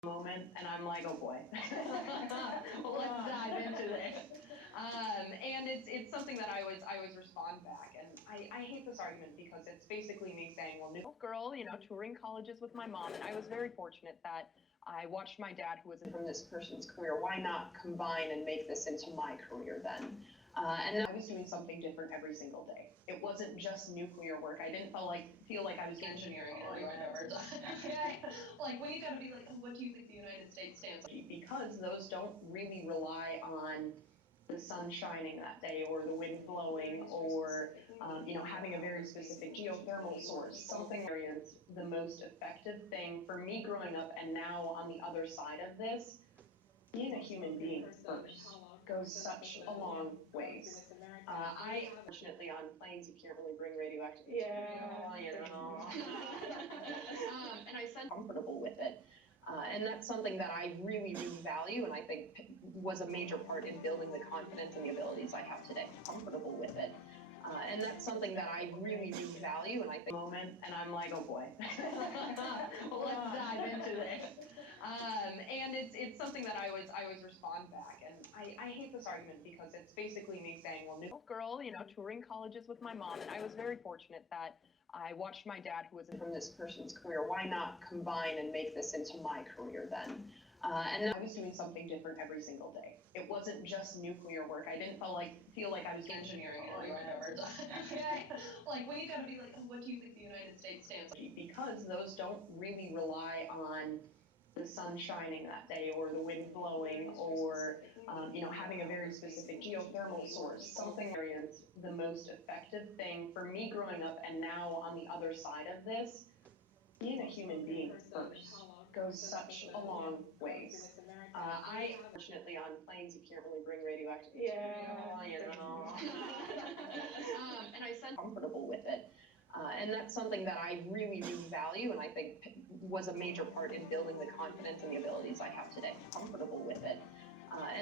moment, and I'm like, oh boy, well, let's dive into this. And it's something that I always respond back, and I hate this argument because it's basically me saying, well, new girl, touring colleges with my mom, and I was very fortunate that I watched my dad, who was from this person's career. Why not combine and make this into my career then? And then I was doing something different every single day. It wasn't just nuclear work. I didn't feel like I was engineering it. Like, when you gotta be like, oh, what do you think the United States stands for? Because those don't really rely on the sun shining that day, or the wind blowing, or having a very specific geothermal source. Something is the most effective thing for me growing up, and now on the other side of this, being a human being first goes such a long ways. Fortunately, on planes, you can't really bring radioactive material, and I sense comfortable with it. And that's something that I really, really value, and I think was a major part in building the confidence and the abilities I have today. Comfortable with it. And that's something that I really, really value, and I think moment, and I'm like, oh boy, well, let's dive into this. And it's something that I always respond back, and I hate this argument because it's basically me saying, well, new girl, touring colleges with my mom, and I was very fortunate that I watched my dad, who was from this person's career. Why not combine and make this into my career then? And then I was doing something different every single day. It wasn't just nuclear work. I didn't feel like I was engineering it. Like, when you gotta be like, oh, what do you think the United States stands for? Because those don't really rely on the sun shining that day, or the wind blowing, or having a very specific geothermal source. Something is the most effective thing for me growing up, and now on the other side of this, being a human being first goes such a long ways. Fortunately, on planes, you can't really bring radioactive material, and I sense comfortable with it. And that's something that I really, really value, and I think was a major part in building the confidence and the abilities I have today. Comfortable with it. And